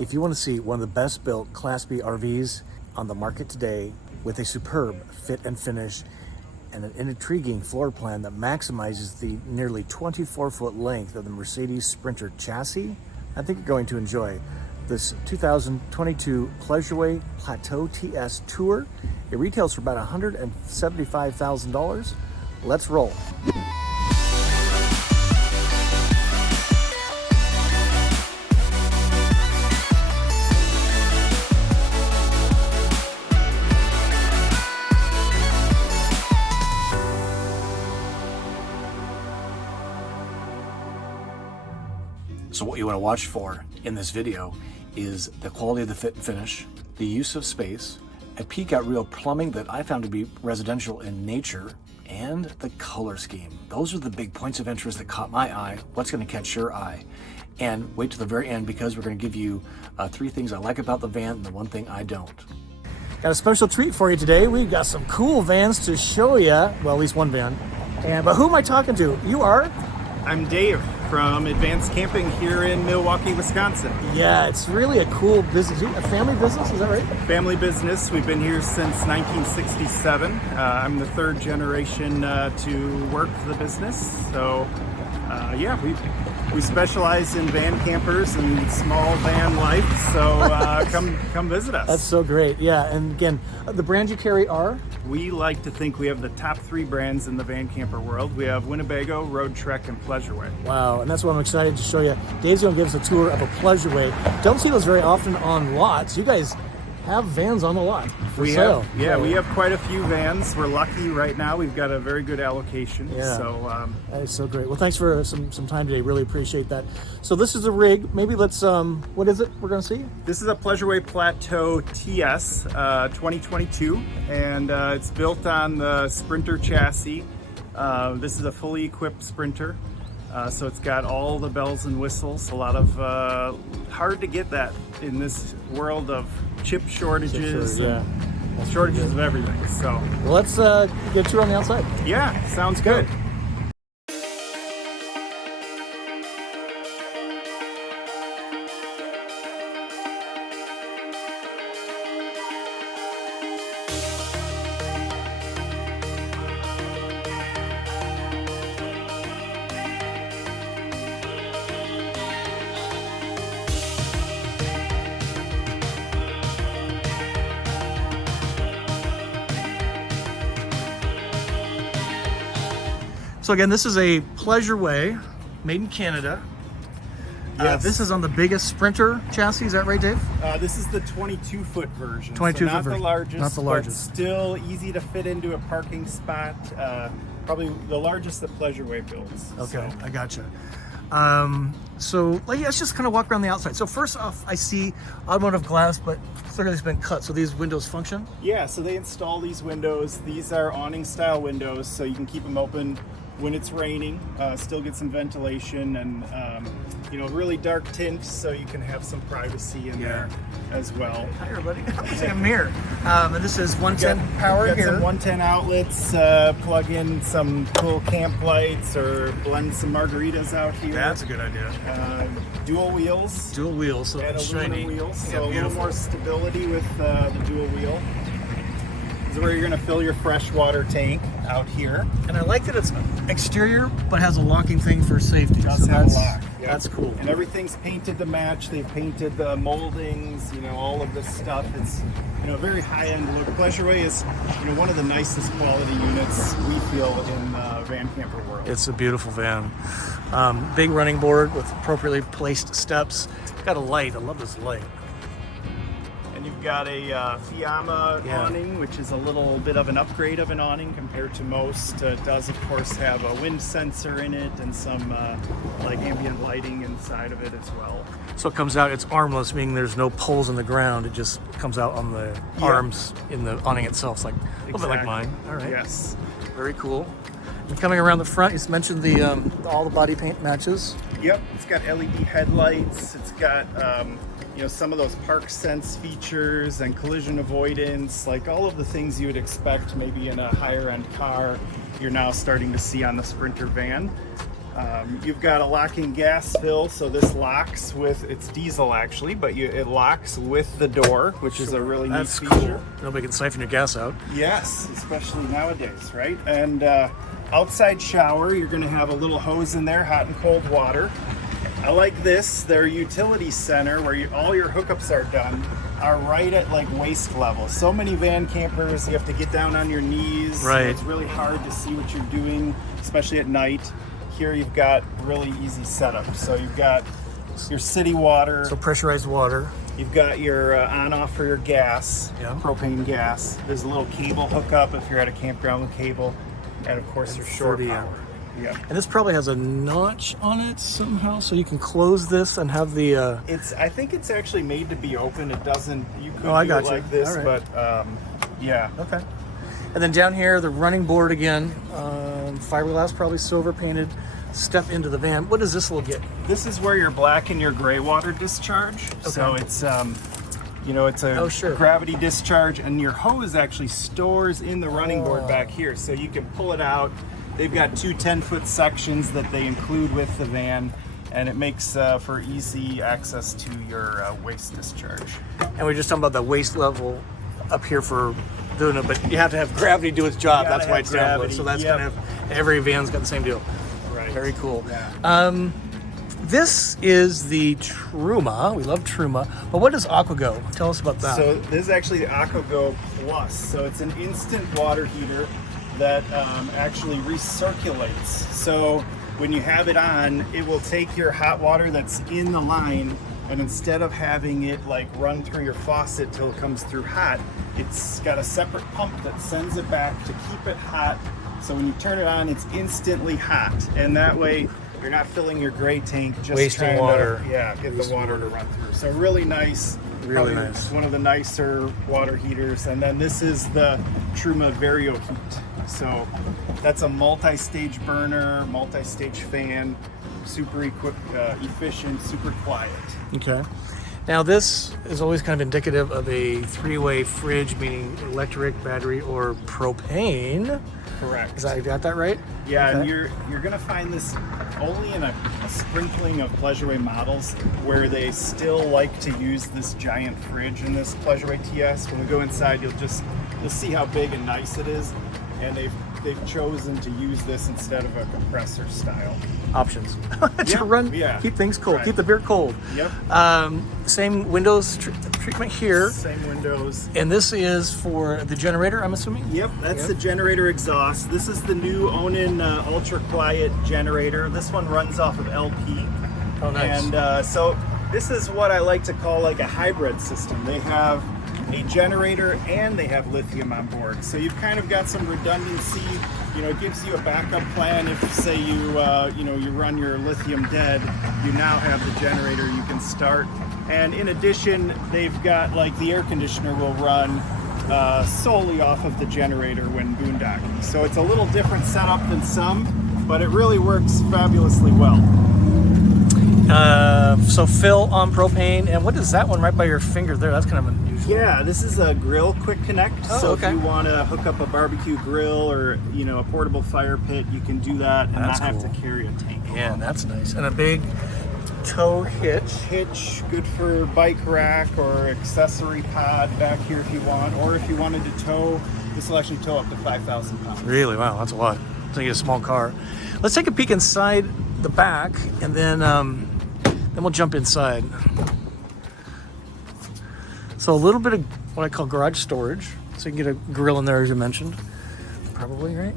If you want to see one of the best built Class B RVs on the market today with a superb fit and finish and an intriguing floor plan that maximizes the nearly 24-foot length of the Mercedes Sprinter chassis, I think you're going to enjoy this 2022 Pleasureway Plateau TS Tour. It retails for about $175,000. Let's roll. So what you want to watch for in this video is the quality of the fit and finish, the use of space, a peek at real plumbing that I found to be residential in nature, and the color scheme. Those are the big points of interest that caught my eye. What's going to catch your eye? And wait to the very end, because we're going to give you 3 things I like about the van and the 1 thing I don't. Got a special treat for you today. We've got some cool vans to show you. Well, at least 1 van. But who am I talking to? You are? I'm Dave from Advanced Camping here in Milwaukee, Wisconsin. Yeah, it's really a cool business. A family business, is that right? Family business. We've been here since 1967. I'm the 3rd generation to work the business. So, yeah, we specialize in van campers and small van life. So come visit us. That's so great. Yeah, and again, the brands you carry are? We like to think we have the top 3 brands in the van camper world. We have Winnebago, Road Trek, and Pleasureway. Wow, and that's what I'm excited to show you. Dave's going to give us a tour of a Pleasureway. Don't see those very often on lots. You guys have vans on the lot for sale. We have quite a few vans. We're lucky right now. We've got a very good allocation. Yeah, so that is so great. Well, thanks for some time today. Really appreciate that. So this is the rig. Maybe let's, what is it we're going to see? This is a Pleasureway Plateau TS 2022, and it's built on the Sprinter chassis. This is a fully equipped Sprinter. So it's got all the bells and whistles. A lot of hard to get that in this world of chip shortages and shortages of everything. So well, let's get a tour on the outside. Yeah, sounds good. So again, this is a Pleasureway made in Canada. Yes. This is on the biggest Sprinter chassis, is that right, Dave? This is the 22-foot version. 22-foot not version. The largest, not the largest. But still easy to fit into a parking spot. Probably the largest that Pleasureway builds. Okay, so. I gotcha. So let's just kind of walk around the outside. So first off, I see automotive glass, but clearly it's been cut. So these windows function? Yeah, so they install these windows. These are awning style windows, so you can keep them open when it's raining, still get some ventilation, and really dark tint, so you can have some privacy in there as well. Hi everybody. It's like a mirror. And this is 110 power got here. Some 110 outlets. Plug in some cool camp lights or blend some margaritas out here. That's a good idea. Dual wheels. Dual wheels, so And it's shiny. wheels, Yeah, so a little more stability with the dual wheel. This is where you're going to fill your freshwater tank out here. And I like that it's exterior, but has a locking thing for safety. It does have a lock. Yep. That's cool. And everything's painted to match. They've painted the moldings, all of this stuff. It's, a very high-end look. Pleasureway is, one of the nicest quality units we feel in the van camper world. It's a beautiful van. Big running board with appropriately placed steps. Got a light. I love this light. And you've got a Fiamma awning, which is a little bit of an upgrade of an awning compared to most. It does, of course, have a wind sensor in it and some ambient lighting inside of it as well. So it comes out, it's armless, meaning there's no poles in the ground. It just comes out on the arms in the awning itself. It's like a little bit like mine. All right. Yes. Very cool. And coming around the front, you mentioned the all the body paint matches. Yep. It's got LED headlights. It's got some of those park sense features and collision avoidance, like all of the things you would expect maybe in a higher end car, you're now starting to see on the Sprinter van. You've got a locking gas fill, so this locks with, it's diesel actually, but it locks with the door, which is a really neat That's feature. cool. Nobody can siphon your gas out. Yes, especially nowadays, right? And outside shower, you're going to have a little hose in there, hot and cold water. I like this. Their utility center, where all your hookups are done, are right at like waist level. So many van campers, you have to get down on your knees. Right. It's really hard to see what you're doing, especially at night. Here you've got really easy setup. So you've got your city water. So pressurized water. You've got your on-off for your gas, Yeah. propane gas. There's a little cable hookup if you're at a campground with cable. And of course your shore 30 power. amp. Yeah. And this probably has a notch on it somehow, so you can close this and have the... I think it's actually made to be open. It doesn't, you could I do got it you. like this, All right. but yeah. Okay. And then down here, the running board again, fiberglass, probably silver painted. Step into the van. What does this little get? This is where your black and your gray water discharge. So it's, it's a sure. gravity discharge, and your hose actually stores in the running board back here. So you can pull it out. They've got two 10-foot sections that they include with the van, and it makes for easy access to your waste discharge. And we're just talking about the waist level up here for doing it, but you have to have gravity do its job. You gotta That's why have it's down below. gravity. So that's Yep. kind of, every van's got the same deal. Right. Very cool. Yeah. This is the Truma. We love Truma. But what is AquaGo? Tell us about that. So this is actually the AquaGo Plus. So it's an instant water heater that actually recirculates. So when you have it on, it will take your hot water that's in the line, and instead of having it like run through your faucet till it comes through hot, it's got a separate pump that sends it back to keep it hot. So when you turn it on, it's instantly hot, and that way you're not filling your gray tank, just Wasting trying water. to get the water to run through. So really nice. Really Probably nice. One of the nicer water heaters. And then this is the Truma Vario Heat. So that's a multi-stage burner, multi-stage fan, super efficient, super quiet. Okay. Now this is always kind of indicative of a three-way fridge, meaning electric, battery, or propane. Correct. Is that, I got that right? Yeah, Okay. and you're gonna find this only in a sprinkling of Pleasureway models where they still like to use this giant fridge in this Pleasureway TS. When we go inside, you'll see how big and nice it is, and they've chosen to use this instead of a compressor style. Options. Yeah, To run, yeah. keep things cold, Right. keep the beer cold. Yep. Same Windows treatment here. Same windows. And this is for the generator, I'm assuming? Yep, that's the generator exhaust. This is the new Onan ultra quiet generator. This one runs off of LP. Oh, nice. And so this is what I like to call like a hybrid system. They have a generator and they have lithium on board. So you've kind of got some redundancy. It gives you a backup plan if, say, you run your lithium dead. You now have the generator you can start. And in addition, they've got like the air conditioner will run solely off of the generator when boondocking. So it's a little different setup than some, but it really works fabulously well. So fill on propane, and what is that one right by your finger there? That's kind of unusual. Yeah, this is a grill quick connect. Oh, so okay. if you want to hook up a barbecue grill or a portable fire pit, you can do that and That's not cool. have to carry a tank. Yeah, that's nice. And a big tow hitch. Hitch, good for bike rack or accessory pod back here if you want, or if you wanted to tow, this will actually tow up to 5,000 pounds. Really? Wow, that's a lot. So you get a small car. Let's take a peek inside the back, and then we'll jump inside. So a little bit of what I call garage storage. So you can get a grill in there, as you mentioned. Probably, right?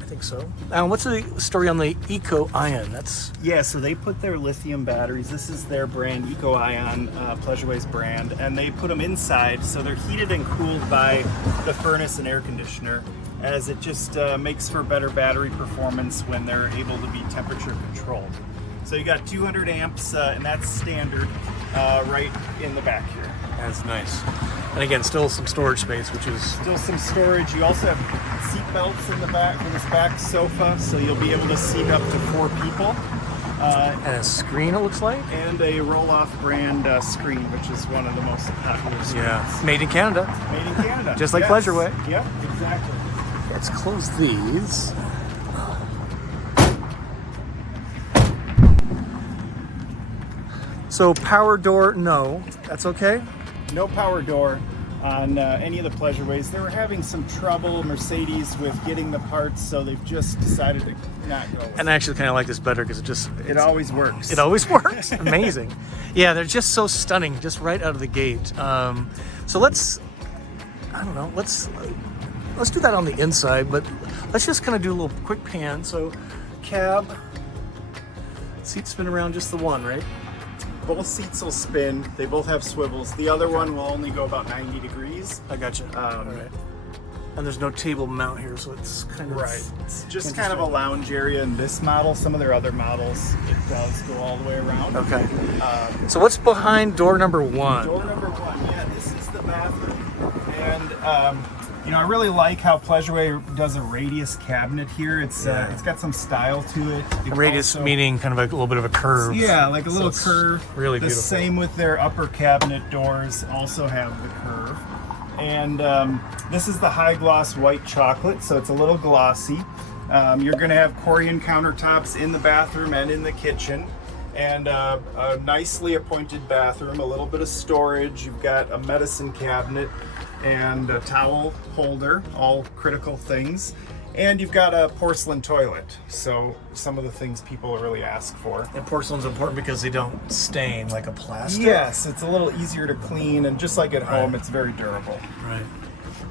I think so. What's the story on the Eco Ion? Yeah, so they put their lithium batteries, this is their brand, Eco Ion, Pleasureway's brand, and they put them inside, so they're heated and cooled by the furnace and air conditioner, as it just makes for better battery performance when they're able to be temperature controlled. So you got 200 amps, and that's standard right in the back here. That's nice. And again, still some storage space, which is... Still some storage. You also have seat belts in the back for this back sofa, so you'll be able to seat up to 4 people. And a screen, it looks like. And a roll-off brand screen, which is one of the most popular screens. Yeah. Made in Canada. Made in Canada. Just like Pleasureway. Yep, exactly. Let's close these. So power door, no, that's okay. No power door on any of the pleasure ways. They were having some trouble, Mercedes, with getting the parts, so they've just decided to not go with And I actually kind of like this better because it always works. It always works. Amazing. Yeah, they're just so stunning, just right out of the gate. So let's do that on the inside, but let's just kind of do a little quick pan. So cab, seats spin around just the one, right? Both seats will spin. They both have swivels. The other one will only go about 90 degrees. I gotcha. All right. And there's no table mount here, so it's kind of right. It's just kind of a lounge area in this model. Some of their other models, it does go all the way around. Okay. So what's behind door number one? Door number one, yeah, this is the bathroom. And you know, I really like how Pleasureway does a radius cabinet here. It's got some style to it. Radius meaning kind of a little bit of a curve. Yeah, like a little curve. Really beautiful. The same with their upper cabinet doors, also have the curve. And this is the high gloss white chocolate, so it's a little glossy. You're going to have Corian countertops in the bathroom and in the kitchen, and a nicely appointed bathroom, a little bit of storage. You've got a medicine cabinet and a towel holder, all critical things. And you've got a porcelain toilet, so some of the things people really ask for. And porcelain's important because they don't stain like a plastic. Yes, it's a little easier to clean, and just like at home, it's very durable. Right.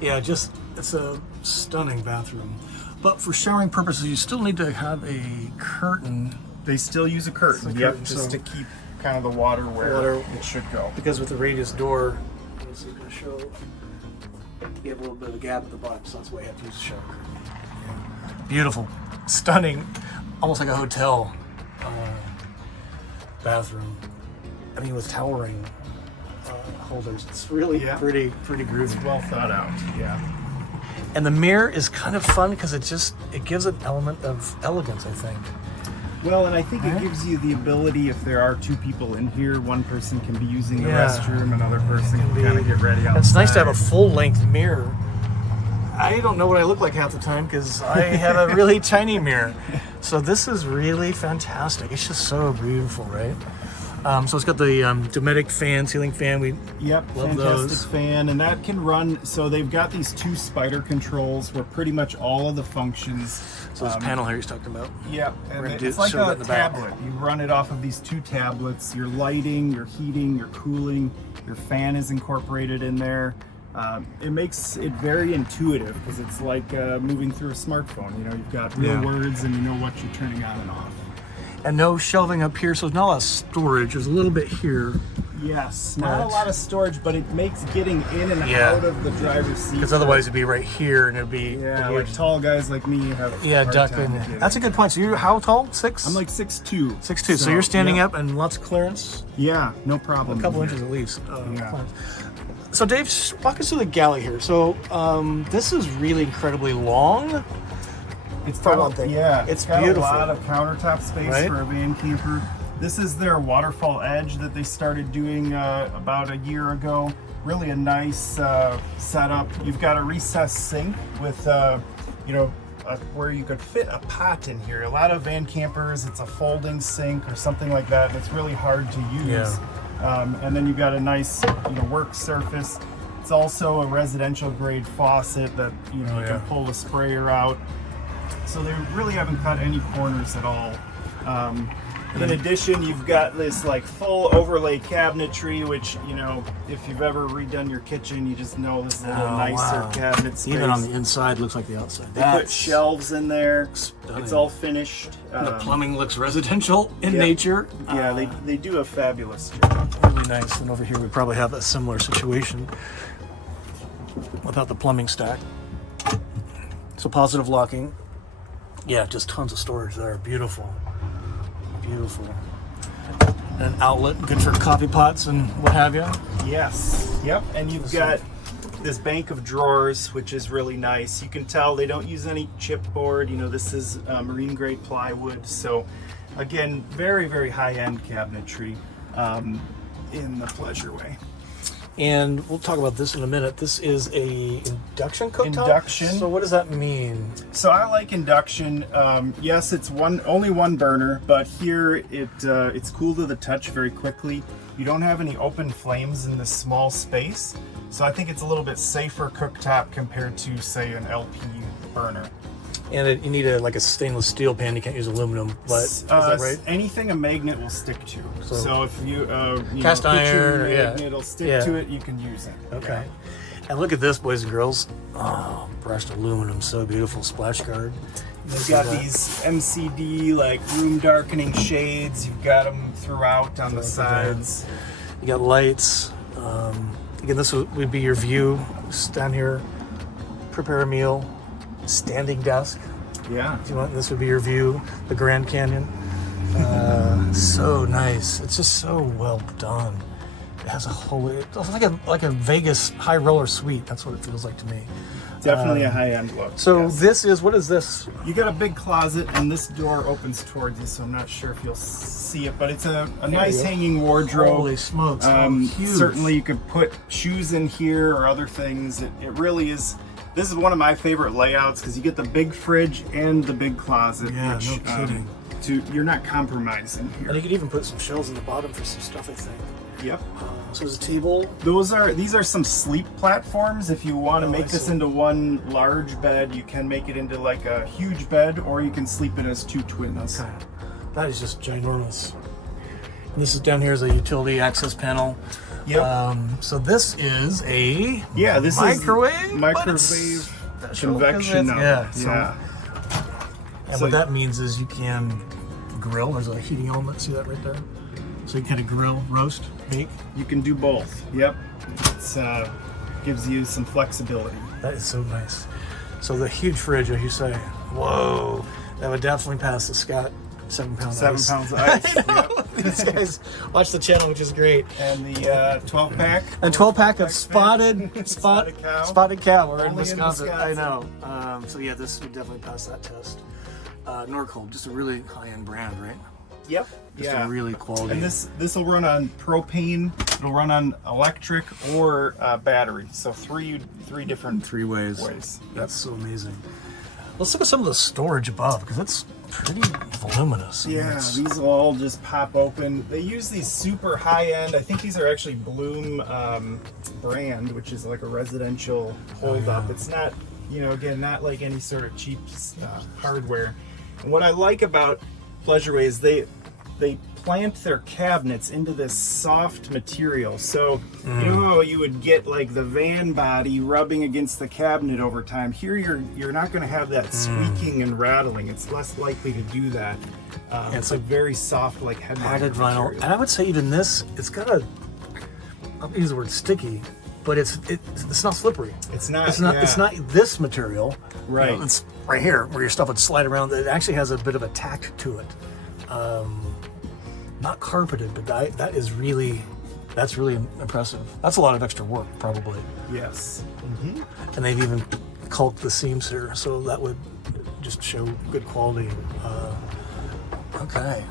Yeah, it's a stunning bathroom. But for showering purposes, you still need to have a curtain. They still use a curtain, just to keep kind of the water where it should go. Because with the radius door, this is going to show you have a little bit of a gap at the bottom, so that's why you have to use a shower curtain. Beautiful, stunning, almost like a hotel bathroom. I mean, with towering holders, it's really pretty groovy. It's well thought out. Yeah. And the mirror is kind of fun because it gives an element of elegance, I think. Well, and I think it gives you the ability, if there are two people in here, one person can be using the restroom, another person can kind of get ready outside. It's nice to have a full-length mirror. I don't know what I look like half the time because I have a really tiny mirror. So this is really fantastic. It's just so beautiful, right? So it's got the Dometic fan, ceiling fan. Love fantastic those. Fan, and that can run. So they've got these two spider controls where pretty much all of the functions. So this panel here he's talking about. Yeah, and it's like a tablet. You run it off of these two tablets. Your lighting, your heating, your cooling, your fan is incorporated in there. It makes it very intuitive because it's like moving through a smartphone. You know, you've got real words and you know what you're turning on and off. And no shelving up here, so there's not a lot of storage. There's a little bit here. Yes, not a lot of storage, but it makes getting in and out of the driver's seat. Because otherwise it'd be right here and it'd be... Yeah, like tall guys like me have duck in. That's a good point. So you're how tall? 6? I'm like 6'2". 6'2". So you're standing up and lots of clearance? Yeah, no problem. A couple inches at least. So Dave, walk us through the galley here. So this is really incredibly long. It's for one thing. Yeah, it's got beautiful. A lot of countertop space for a van camper. This is their waterfall edge that they started doing about a year ago. Really a nice setup. You've got a recessed sink with, where you could fit a pot in here. A lot of van campers, it's a folding sink or something like that, and it's really hard to use. And then you've got a nice, work surface. It's also a residential grade faucet that you can pull the sprayer out. So they really haven't cut any corners at all. In addition, you've got this like full overlay cabinetry, which, if you've ever redone your kitchen, you just know this is a little nicer cabinet space. Even on the inside looks like the outside. They put shelves in there. Stunning. It's all finished. The plumbing looks residential in nature. Yeah, they do a fabulous job. Really nice. And over here we probably have a similar situation without the plumbing stack. So positive locking. Yeah, just tons of storage there. Beautiful. Beautiful. And an outlet, good for coffee pots and what have you. Yes. Yep. And you've got this bank of drawers, which is really nice. You can tell they don't use any chipboard. This is marine grade plywood. So again, very, very high-end cabinetry in the Pleasureway. And we'll talk about this in a minute. This is a induction cooktop? Induction. So what does that mean? So I like induction. Yes, it's only one burner, but here it's cool to the touch very quickly. You don't have any open flames in this small space, so I think it's a little bit safer cooktop compared to, say, an LP burner. And you need like a stainless steel pan. You can't use aluminum, but is that right? Anything a magnet will stick to. So if you cast iron, magnet, it'll stick to it. You can use it. Okay. And look at this, boys and girls. Oh, brushed aluminum, so beautiful. Splash guard. You've got these MCD like room darkening shades. You've got them throughout on the sides. You got lights. Again, this would be your view. Stand here, prepare a meal. Standing desk. Yeah. If you want, this would be your view. The Grand Canyon. So nice. It's just so well done. It has a whole. It's like a Vegas high roller suite. That's what it feels like to me. Definitely a high-end look. So yes. This is, what is this? You got a big closet, and this door opens towards you, so I'm not sure if you'll see it, but it's a nice hanging wardrobe. Holy smokes! Huge. Certainly, you could put shoes in here or other things. It really is. This is one of my favorite layouts because you get the big fridge and the big closet. Yeah, which, no kidding. You're not compromising here. And you could even put some shelves in the bottom for some stuff, I think. Yep. So there's a table. These are some sleep platforms. If you want to make this into one large bed, you can make it into like a huge bed, or you can sleep it as two twins. Okay. That is just ginormous. And this is down here is a utility access panel. Yep. So this is a this microwave is convection oven. And what that means is you can grill. There's a heating element. See that right there? So you can kind of grill, roast, bake. You can do both. Yep. It gives you some flexibility. That is so nice. So the huge fridge, as you say, whoa, that would definitely pass the Scott 7 pounds. 7 pounds of ice. Yep. These guys watch the channel, which is great. And the 12 pack. And 12 pack of spotted cow. We're in Only Wisconsin. I know. So yeah, this would definitely pass that test. Norcold, just a really high-end brand, right? Yep. Just a really quality. And this will run on propane. It'll run on electric or battery. So three different ways. That's so amazing. Let's look at some of the storage above because it's pretty voluminous. Yeah, these will all just pop open. They use these super high-end. I think these are actually Bloom brand, which is like a residential hold-up. It's not, again, not like any sort of cheap hardware. And what I like about Pleasureway is they plant their cabinets into this soft material. So you know how you would get like the van body rubbing against the cabinet over time. Here you're not going to have that squeaking and rattling. It's less likely to do that. It's like very soft, like padded vinyl. And I would say even this, it's got a, I'll use the word sticky, but it's not slippery. It's not this material. Right. It's right here where your stuff would slide around. It actually has a bit of a tact to it. Not carpeted, but that's really impressive. That's a lot of extra work, probably. Yes. And they've even caulked the seams here, so that would just show good quality. Okay.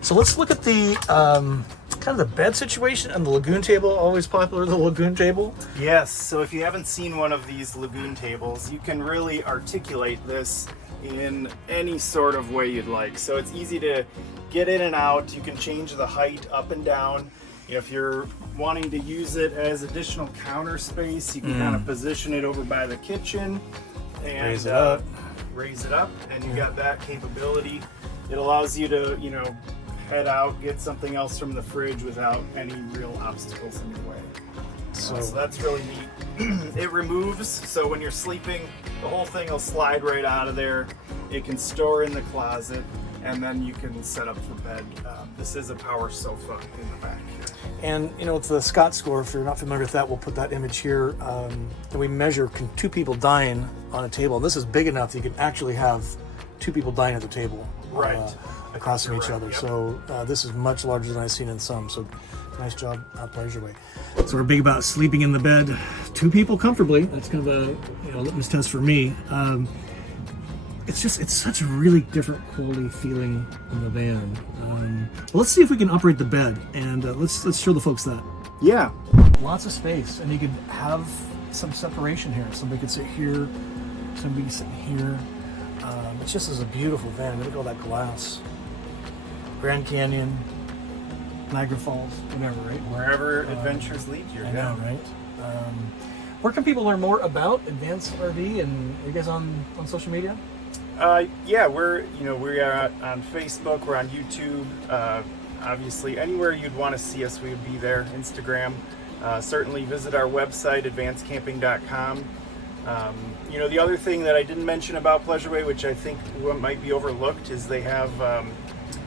So let's look at the kind of the bed situation and the lagoon table. Always popular, the lagoon table. Yes. So if you haven't seen one of these lagoon tables, you can really articulate this in any sort of way you'd like. So it's easy to get in and out. You can change the height up and down. If you're wanting to use it as additional counter space, you can kind of position it over by the kitchen and raise it up, and you got that capability. It allows you to, head out, get something else from the fridge without any real obstacles in your way. So that's really neat. It removes, so when you're sleeping, the whole thing will slide right out of there. It can store in the closet, and then you can set up for bed. This is a power sofa in the back here. And it's the Scott score. If you're not familiar with that, we'll put that image here. And we measure two people dine on a table. And this is big enough that you can actually have two people dine at the table, right, across from each other. Yep. So this is much larger than I've seen in some. So nice job, Pleasureway. So we're big about sleeping in the bed, two people comfortably. That's kind of a litmus test for me. It's such a really different quality feeling in the van. Well, let's see if we can operate the bed, and let's show the folks that. Yeah. lots of space, and you could have some separation here. Somebody could sit here, somebody could sit here. It's just as a beautiful van. Look at all that glass. Grand Canyon, Niagara Falls, whatever, right? Wherever adventures lead you. I know, right? Where can people learn more about Advanced RV? And are you guys on social media? Yeah, we are on Facebook, we're on YouTube. Obviously, anywhere you'd want to see us, we would be there. Instagram. Certainly visit our website, advancedcamping.com. The other thing that I didn't mention about Pleasureway, which I think might be overlooked, is they have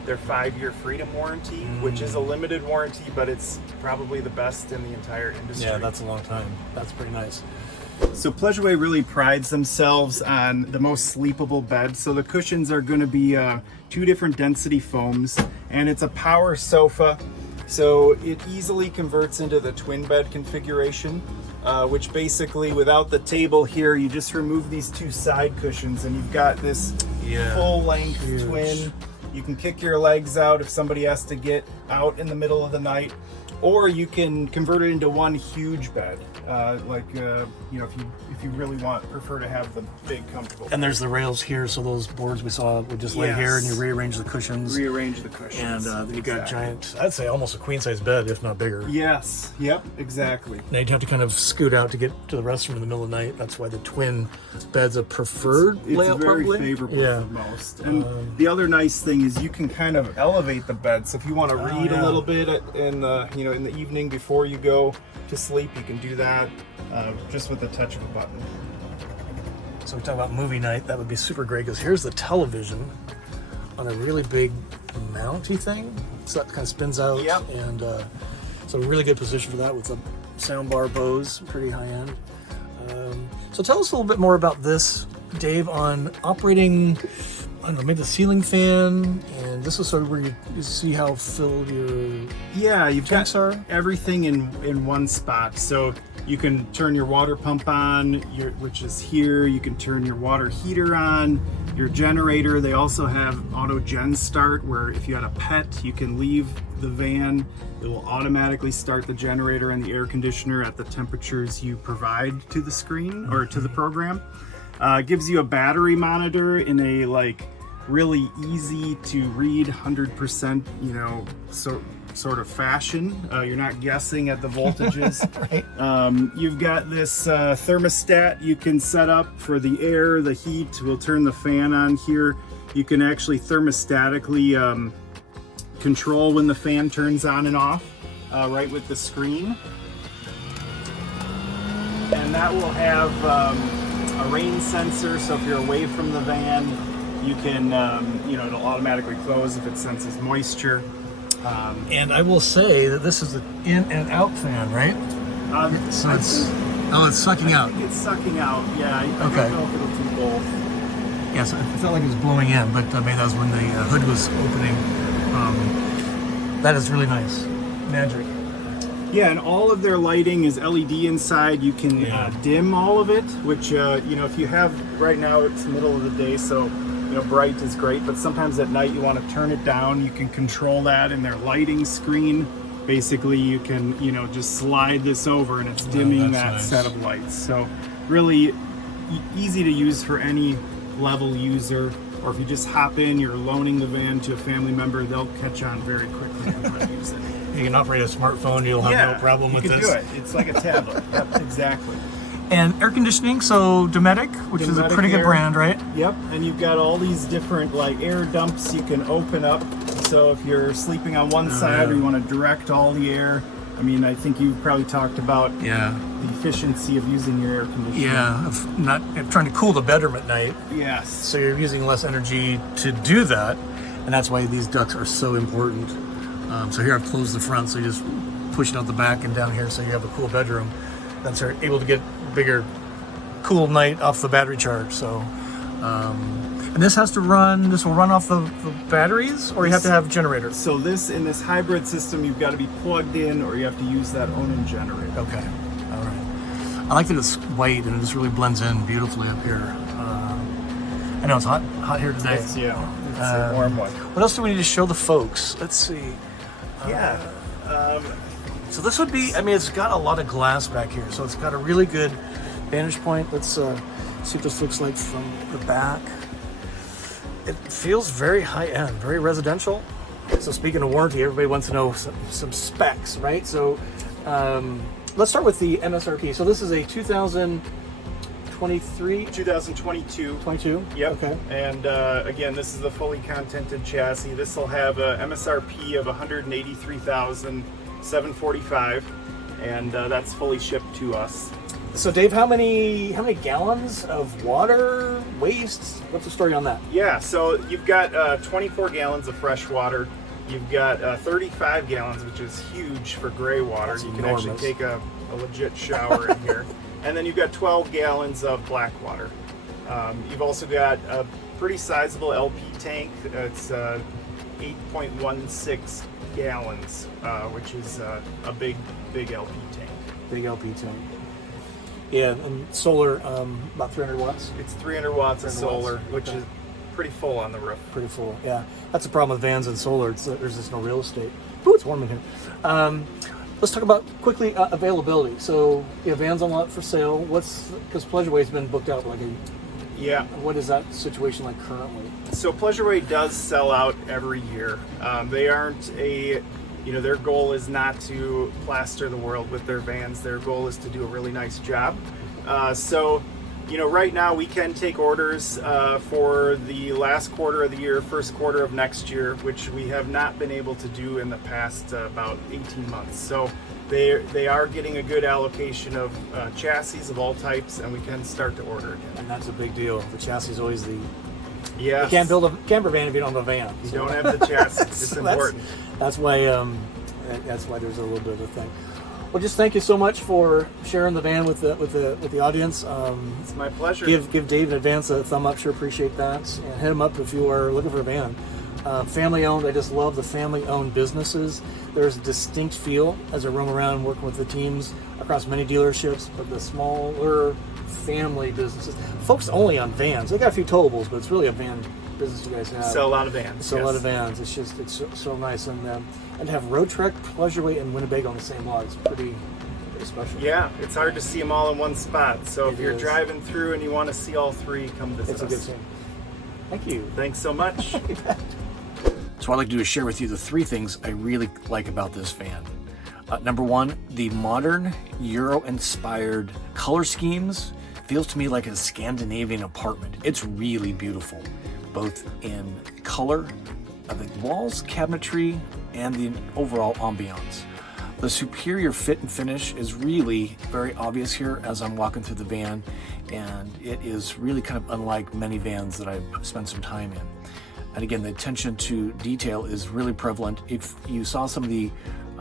their 5-year freedom warranty, which is a limited warranty, but it's probably the best in the entire industry. Yeah, that's a long time. That's pretty nice. So Pleasureway really prides themselves on the most sleepable bed. So the cushions are going to be 2 different density foams, and it's a power sofa. So it easily converts into the twin bed configuration, which basically, without the table here, you just remove these 2 side cushions and you've got this full-length twin. You can kick your legs out if somebody has to get out in the middle of the night, or you can convert it into one huge bed. If you really prefer to have the big comfortable bed. And there's the rails here, so those boards we saw would just lay here, and you rearrange the cushions. Rearrange the cushions. And then you got a giant, I'd say almost a queen size bed, if not bigger. Yes. Yep. Exactly. Now you'd have to kind of scoot out to get to the restroom in the middle of the night. That's why the twin bed's a preferred layout. It's very probably favorable for most. And the other nice thing is you can kind of elevate the bed. So if you want to read a little bit in the evening before you go to sleep, you can do that just with the touch of a button. So we talk about movie night. That would be super great, because here's the television on a really big mounty thing. So that kind of spins out. Yep. And so a really good position for that with the soundbar Bose, pretty high end. So tell us a little bit more about this, Dave, on operating, I don't know, maybe the ceiling fan. And this is sort of where you see how filled your you've tanks got are. everything in one spot. So you can turn your water pump on, which is here. You can turn your water heater on, your generator. They also have auto gen start, where if you had a pet, you can leave the van. It will automatically start the generator and the air conditioner at the temperatures you provide to the screen or to the program. It gives you a battery monitor in a really easy to read 100%, sort of fashion. You're not guessing at the voltages. Right. You've got this thermostat you can set up for the air, the heat. We'll turn the fan on here. You can actually thermostatically control when the fan turns on and off, right with the screen. And that will have a rain sensor, so if you're away from the van, you can, it'll automatically close if it senses moisture. And I will say that this is an in and out fan, right? So it's sucking out. I think it's sucking out, yeah. I Okay. don't know if it'll do both. Yes, it felt like it was blowing in, but maybe that was when the hood was opening. That is really nice. Magic. Yeah, and all of their lighting is LED inside. You can dim all of it, which, if you have, right now it's middle of the day, so, bright is great, but sometimes at night you want to turn it down. You can control that in their lighting screen. Basically, you can, just slide this over and it's dimming that set of lights. So really easy to use for any level user, or if you just hop in, you're loaning the van to a family member, they'll catch on very quickly how to use it. You can operate a smartphone, you'll have no problem with this. You can do it. It's like a tablet. Yep, exactly. And air conditioning, so Dometic, which is a pretty good brand, right? Yep, and you've got all these different air dumps you can open up. So if you're sleeping on one side or you want to direct all the air, I think you probably talked about the efficiency of using your air conditioner. Yeah, of not trying to cool the bedroom at night. Yes. So you're using less energy to do that, and that's why these ducts are so important. So here I've closed the front, so you just push it out the back and down here, so you have a cool bedroom. That's able to get bigger, cool night off the battery charge. So, and this will run off the batteries, or you have to have generators? So in this hybrid system, you've got to be plugged in, or you have to use that Onan generator. Okay, all right. I like that it's white and it just really blends in beautifully up here. I know it's hot here today. It's a warm one. What else do we need to show the folks? Let's see. So this would be, I mean, it's got a lot of glass back here, so it's got a really good vantage point. Let's see what this looks like from the back. It feels very high-end, very residential. So speaking of warranty, everybody wants to know some specs, right? So let's start with the MSRP. So this is a 2023? 2022. 22? Yep. Okay. And again, this is the fully contented chassis. This will have a MSRP of $183,745, and that's fully shipped to us. So Dave, how many gallons of water waste? What's the story on that? Yeah, so you've got 24 gallons of fresh water. You've got 35 gallons, which is huge for gray water. That's you can enormous. actually take a legit shower in here. And then you've got 12 gallons of black water. You've also got a pretty sizable LP tank. It's 8.16 gallons, which is a big LP tank. Big LP tank. Yeah, and solar, about 300 watts. It's 300 watts of 300 solar, watts. which Okay. is pretty full on the roof. Pretty full, yeah. That's the problem with vans and solar. There's just no real estate. Ooh, it's warm in here. Let's talk about quickly availability. So, yeah, vans on lot for sale. Because Pleasureway's been booked out like Yeah. what is that situation like currently? So Pleasureway does sell out every year. They aren't their goal is not to plaster the world with their vans. Their goal is to do a really nice job. Right now we can take orders for the last quarter of the year, first quarter of next year, which we have not been able to do in the past about 18 months. So they are getting a good allocation of chassis of all types, and we can start to order again. And that's a big deal. The chassis is always Yeah. You can't build a camper van if you don't have a van. You don't have the chassis. It's So important. That's why there's a little bit of a thing. Well, just thank you so much for sharing the van with the audience. It's my pleasure. Give Dave in advance a thumb up. Sure appreciate that. And hit him up if you are looking for a van. Family owned. I just love the family owned businesses. There's a distinct feel as I roam around working with the teams across many dealerships, but the smaller family businesses focused only on vans. They got a few towables, but it's really a van business you guys have. Sell a lot of vans. Sell a lot of vans. It's so nice, and to have Road Trek, Pleasureway, and Winnebago on the same lot, it's pretty special. Yeah, it's hard to see them all in one spot. So if you're is. driving through and you want to see all three, come visit It's a us. good scene. Thank you. Thanks so much. So what I'd like to do is share with you the three things I really like about this van. Number one, the modern Euro-inspired color schemes feels to me like a Scandinavian apartment. It's really beautiful, both in color, the walls, cabinetry, and the overall ambiance. The superior fit and finish is really very obvious here as I'm walking through the van, and it is really kind of unlike many vans that I've spent some time in. And again, the attention to detail is really prevalent. If you saw some of the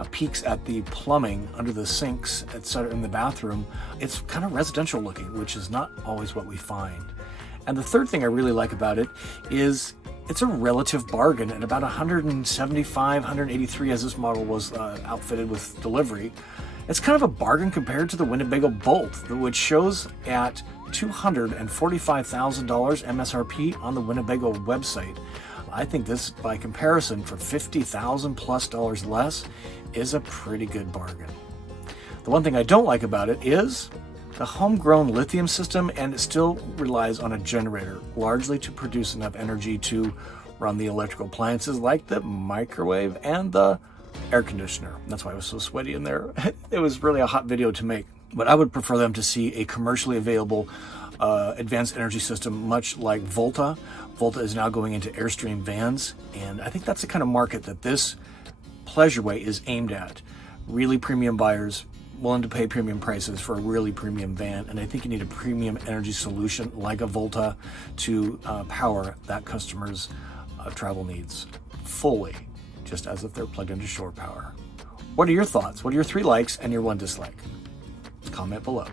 peaks at the plumbing under the sinks, etc., in the bathroom, it's kind of residential looking, which is not always what we find. And the third thing I really like about it is it's a relative bargain at about $175, $183 as this model was outfitted with delivery. It's kind of a bargain compared to the Winnebago Bolt, which shows at $245,000 MSRP on the Winnebago website. I think this, by comparison, for $50,000 plus less, is a pretty good bargain. The one thing I don't like about it is the homegrown lithium system, and it still relies on a generator, largely to produce enough energy to run the electrical appliances like the microwave and the air conditioner. That's why it was so sweaty in there. It was really a hot video to make. But I would prefer them to see a commercially available advanced energy system, much like Volta. Volta is now going into Airstream vans, and I think that's the kind of market that this Pleasureway is aimed at. Really premium buyers willing to pay premium prices for a really premium van, and I think you need a premium energy solution like a Volta to power that customer's travel needs fully, just as if they're plugged into shore power. What are your thoughts? What are your 3 likes and your 1 dislike? Comment below.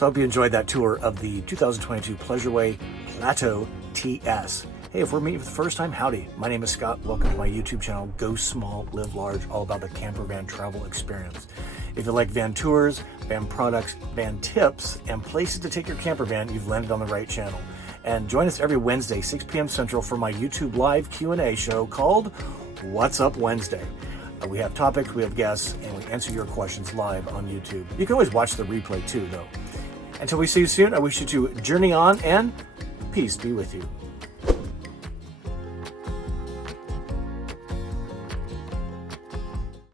So I hope you enjoyed that tour of the 2022 Pleasureway Plateau TS. Hey, if we're meeting for the first time, howdy. My name is Scott. Welcome to my YouTube channel, Go Small, Live Large, all about the camper van travel experience. If you like van tours, van products, van tips, and places to take your camper van, you've landed on the right channel. And join us every Wednesday, 6 p.m. Central for my YouTube live Q&A show called What's Up Wednesday. We have topics, we have guests, and we answer your questions live on YouTube. You can always watch the replay too, though. Until we see you soon, I wish you to journey on and peace be with you.